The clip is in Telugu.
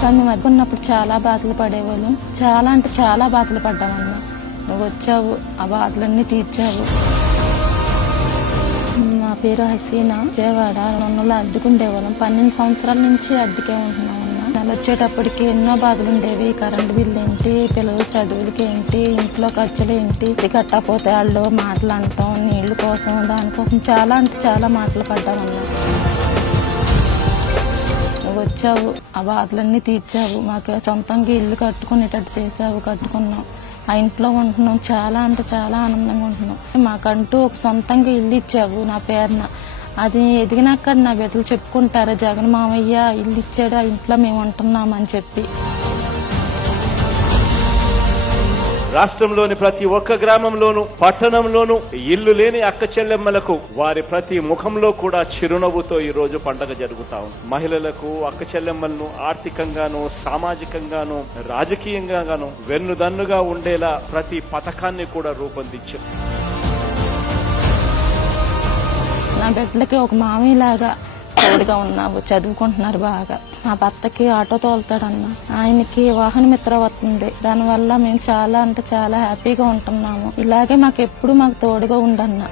కానీ మేము అదుకున్నప్పుడు చాలా బాధలు పడేవాళ్ళం. చాలా అంటే చాలా బాధలు పడ్డామన్నా నువ్వు వచ్చావు ఆ బాధలన్నీ తీర్చావు. నా పేరు హసీనా. విజయవాడ నన్నులో అద్దెకుండేవాళ్ళం. పన్నెండు సంవత్సరాల నుంచి అద్దెకే ఉంటున్నాం అన్న నెల వచ్చేటప్పటికి ఎన్నో బాధలు ఉండేవి. కరెంటు బిల్లు ఏంటి పిల్లల చదువులకి ఏంటి ఇంట్లో ఖర్చులు ఏంటి ఇది కట్టకపోతే వాళ్ళు మాటలు అంటాం నీళ్ళ కోసం దానికోసం చాలా అంటే చాలా మాటలు పడ్డామన్నా తీర్చావు ఆ బాధలన్నీ తీర్చావు. మాకు సొంతంగా ఇల్లు కట్టుకునేటట్టు చేసావు కట్టుకున్నాం. ఆ ఇంట్లో ఉంటున్నాం. చాలా అంటే చాలా ఆనందంగా ఉంటున్నాం. మాకంటూ ఒక సొంతంగా ఇల్లు ఇచ్చావు నా పేరున. అది ఎదిగినాక నా బిడ్డలు చెప్పుకుంటారు జగన్ మామయ్య ఇల్లు ఇచ్చాడు ఆ ఇంట్లో మేము ఉంటున్నామని చెప్పి. రాష్ట్రంలోని ప్రతి ఒక్క గ్రామంలోనూ పట్టణంలోనూ ఇల్లు లేని అక్క చెల్లెమ్మలకు వారి ప్రతి ముఖంలో కూడా చిరునవ్వుతో ఈ రోజు పండగ జరుగుతా ఉంది. మహిళలకు అక్క చెల్లెమ్మలను ఆర్థికంగాను సామాజికంగాను రాజకీయంగాను వెన్నుదన్నుగా ఉండేలా ప్రతి పథకాన్ని కూడా రూపొందించారు. నా బిడ్డలకి ఒక మామిలాగా తోడుగా ఉన్నావు. చదువుకుంటున్నారు బాగా. మా భర్తకి ఆటో తోలుతాడన్న. ఆయనకి వాహన మిత్ర వస్తుంది దానివల్ల మేము చాలా అంటే చాలా హ్యాపీగా ఉంటున్నాము. ఇలాగే మాకు ఎప్పుడు మాకు తోడుగా ఉండన్నా.